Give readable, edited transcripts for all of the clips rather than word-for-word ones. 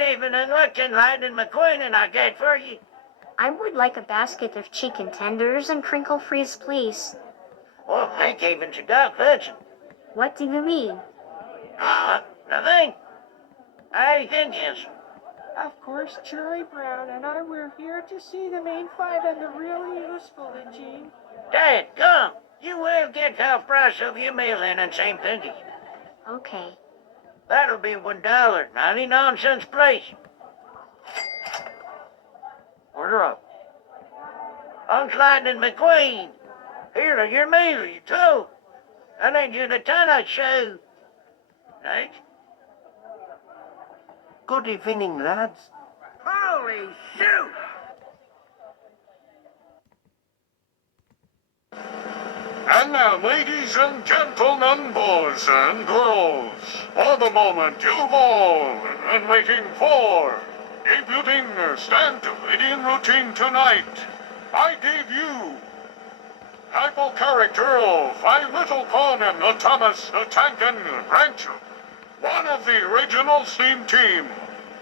Good evening. What can Lightning McQueen and I get for you? I would like a basket of chicken tenders and crinkle freeze, please. Well, thank heavens you dog fetching. What do you mean? Nothing. I think yes. Of course, Charlie Brown and I were here to see the main fight and the really useful, Gene. Dad, come. You will get half price of your meal in and same thing. Okay. That'll be $1.99 place. Order up. Uncle Lightning McQueen. Here are your meals, too. I need you to tonight show. Right? Good evening, lads. Holy shoot! And now, ladies and gentlemen, boys and girls, for the moment you've all been waiting for, debuting their stand-up-Indian routine tonight, I gave you title character of I Little Pun and the Thomas the Tankin branch, one of the original steam team,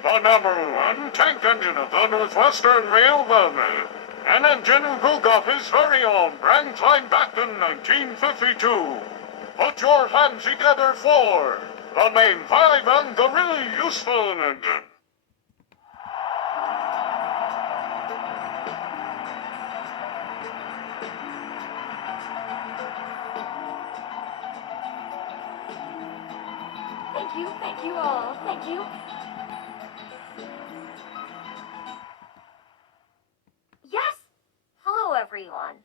the #1 tank engine of the Northwestern Railway. An engine who broke off his very own brand line back in 1952. Put your hands together for the main five and the really useful engine. Thank you all, thank you. Yes! Hello, everyone.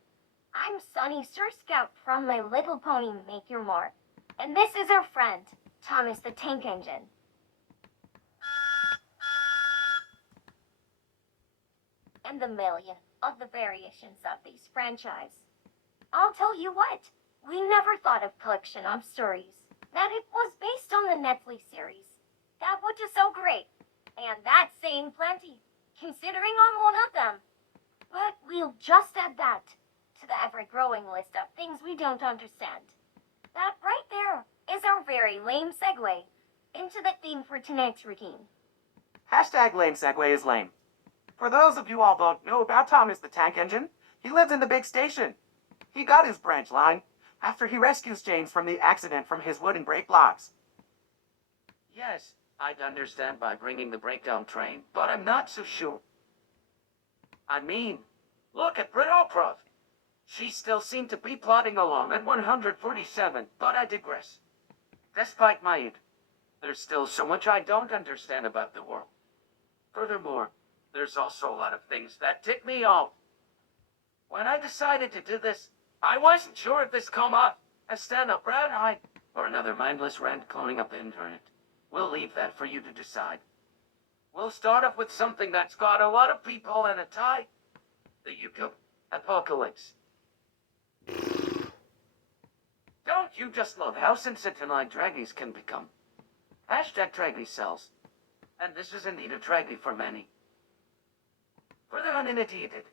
I'm Sunny Sir Scout from My Little Pony Make Your Mark. And this is our friend, Thomas the Tank Engine. And the million of the variations of these franchise. I'll tell you what, we never thought of collection of stories. That it was based on the Netflix series. That was just so great. And that's saying plenty, considering I'm one of them. But we'll just add that to the ever-growing list of things we don't understand. That right there is our very lame segue into the theme for tonight's routine. Hashtag lame segue is lame. For those of you all don't know about Thomas the Tank Engine, he lives in the big station. He got his branch line after he rescues James from the accident from his wooden brake blocks. Yes, I'd understand by bringing the breakdown train, but I'm not so sure. I mean, look at Britt Oprah. She still seemed to be plodding along at 147, but I digress. Despite my age, there's still so much I don't understand about the world. Furthermore, there's also a lot of things that tick me off. When I decided to do this, I wasn't sure if this come up as stand-up rad or another mindless rant cloning up the internet. We'll leave that for you to decide. We'll start off with something that's got a lot of people in a tie. The YouTube apocalypse. Don't you just love how sensitive draggies can become? Hashtag draggy sells. And this is indeed a draggy for many. For the uninitiated,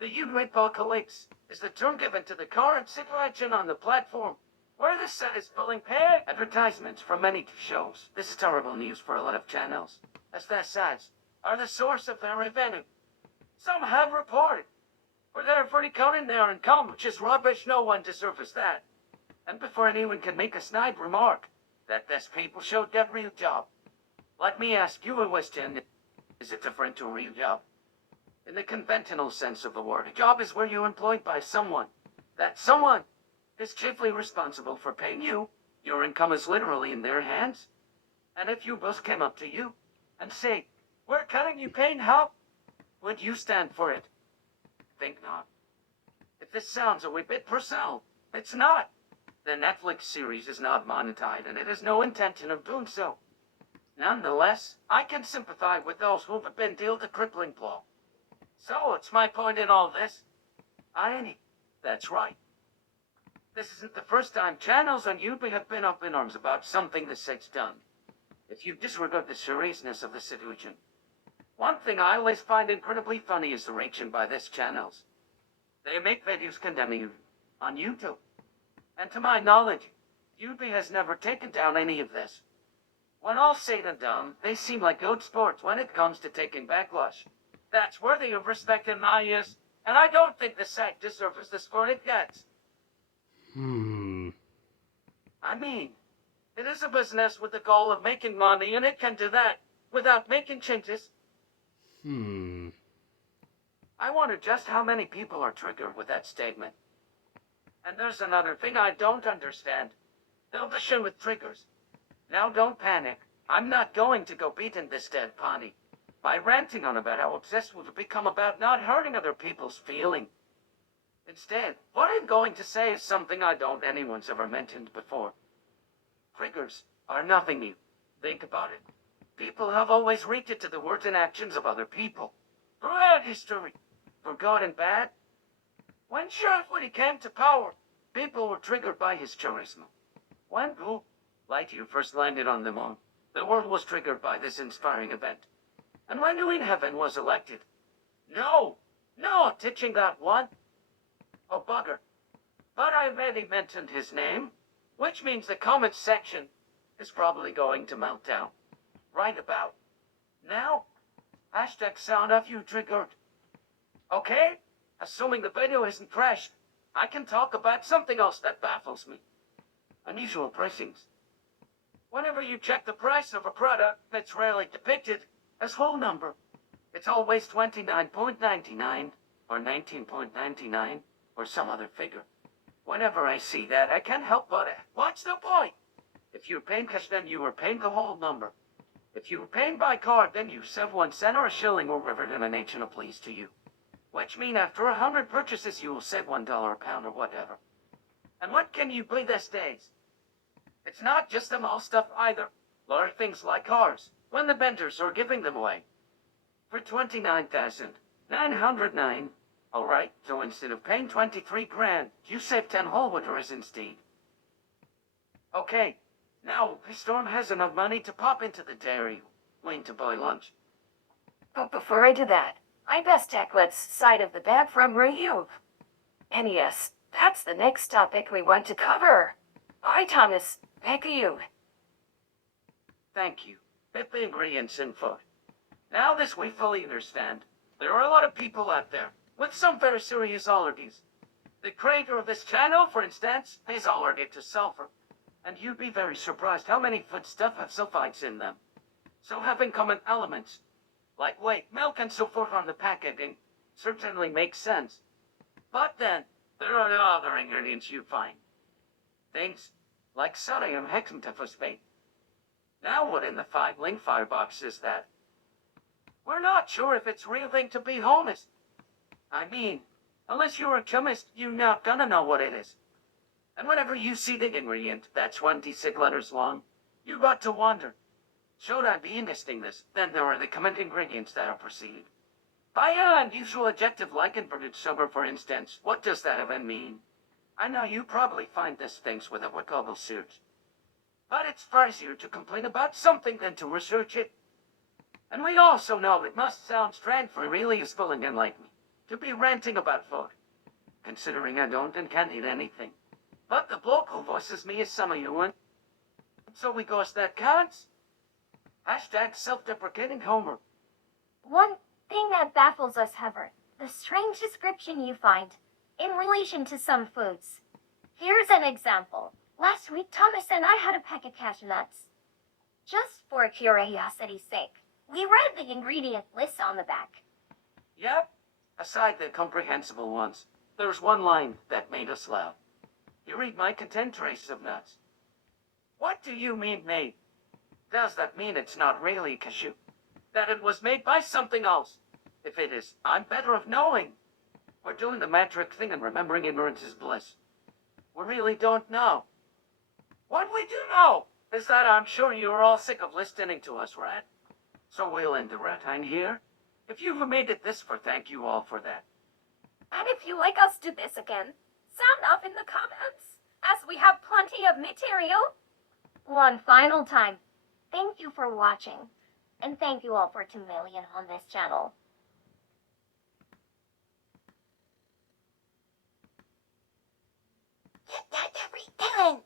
the YouTube apocalypse is the term given to the current situation on the platform, where the set is pulling paid advertisements from many shows. This is terrible news for a lot of channels, as their sites are the source of their revenue. Some have reported, or they're already counting their income, which is rubbish. No one deserves that. And before anyone can make a snide remark, that these people showed their real job. Let me ask you a question. Is it different to a real job? In the conventional sense of the word, a job is where you're employed by someone. That someone is chiefly responsible for paying you. Your income is literally in their hands. And if your boss came up to you and say, "We're cutting you pay and help," would you stand for it? Think not. If this sounds a wee bit personal, it's not. The Netflix series is not monetized, and it has no intention of doing so. Nonetheless, I can sympathize with those who have been dealt a crippling blow. So, it's my point in all this. That's right. This isn't the first time channels on YouTube have been up in arms about something the set's done. If you disregard the seriousness of the situation. One thing I always find incredibly funny is the reaction by these channels. They make videos condemning you on YouTube. And to my knowledge, YouTube has never taken down any of this. When all said and done, they seem like good sports when it comes to taking backlash. That's worthy of respect in my ears, and I don't think the site deserves the score it gets. I mean, it is a business with the goal of making money, and it can do that without making changes. I wonder just how many people are triggered with that statement. And there's another thing I don't understand. The obsession with triggers. Now don't panic. I'm not going to go beating this dead pony by ranting on about how obsessed we've become about not hurting other people's feeling. Instead, what I'm going to say is something I don't anyone's ever mentioned before. Triggers are nothing new. Think about it. People have always reacted to the words and actions of other people. Throughout history, for good and bad. When Shirley came to power, people were triggered by his charisma. When Buzz Lightyear first landed on the moon, the world was triggered by this inspiring event. And when New in Heaven was elected, no, teaching that one. Oh, bugger. But I already mentioned his name, which means the comment section is probably going to melt down. Right about now. Hashtag sound of you triggered. Okay? Assuming the video isn't crashed, I can talk about something else that baffles me. Unusual pricings. Whenever you check the price of a product that's rarely depicted as whole number, it's always $29.99 or $19.99 or some other figure. Whenever I see that, I can't help but what's the point? If you're paying cash, then you are paying the whole number. If you were paying by card, then you save 1 cent or a shilling or whatever denomination applies to you. Which mean after 100 purchases, you will save $1 a pound or whatever. And what can you believe these days? It's not just the mall stuff either. Large things like cars, when the vendors are giving them away. For $29,909. Alright, so instead of paying 23 grand, you save 10 whole waters instead. Okay, now Storm has enough money to pop into the dairy lane to buy lunch. But before I do that, I best take what's side of the bag from Ryu. And yes, that's the next topic we want to cover. Bye, Thomas. Back to you. Thank you. Bit the ingredients in food. Now this we fully understand. There are a lot of people out there with some very serious allergies. The creator of this channel, for instance, is allergic to sulfur. And you'd be very surprised how many foodstuff have sulfites in them. So having common elements, like whey, milk, and so forth on the packaging, certainly makes sense. But then, there are the other ingredients you find. Things like sodium hexaphosphate. Now what in the 5-link firebox is that? We're not sure if it's real thing, to be honest. I mean, unless you're a chemist, you're not gonna know what it is. And whenever you see the ingredient that's 26 letters long, you got to wonder, should I be ingesting this? Then there are the common ingredients that are preceded by an unusual adjective like inverted sugar, for instance. What does that even mean? I know you probably find these things with a Google search. But it's far easier to complain about something than to research it. And we also know it must sound strange for really useful and like me to be ranting about food, considering I don't and can't eat anything. But the bloke who voices me is some of you, and so we goes that counts. Hashtag self-deprecating Homer. One thing that baffles us, Heather, the strange description you find in relation to some foods. Here's an example. Last week, Thomas and I had a pack of cashew nuts. Just for curiosity's sake, we read the ingredient list on the back. Yep. Aside the comprehensible ones, there's one line that made us laugh. You read my content trace of nuts. What do you mean made? Does that mean it's not really cashew? That it was made by something else? If it is, I'm better of knowing. We're doing the metric thing and remembering ignorance is bliss. We really don't know. What we do know is that I'm sure you're all sick of listening to us, right? So we'll end the ratine here. If you've made it this far, thank you all for that. And if you like us do this again, sound off in the comments, as we have plenty of material. One final time, thank you for watching, and thank you all for 2 million on this channel. Get that every time!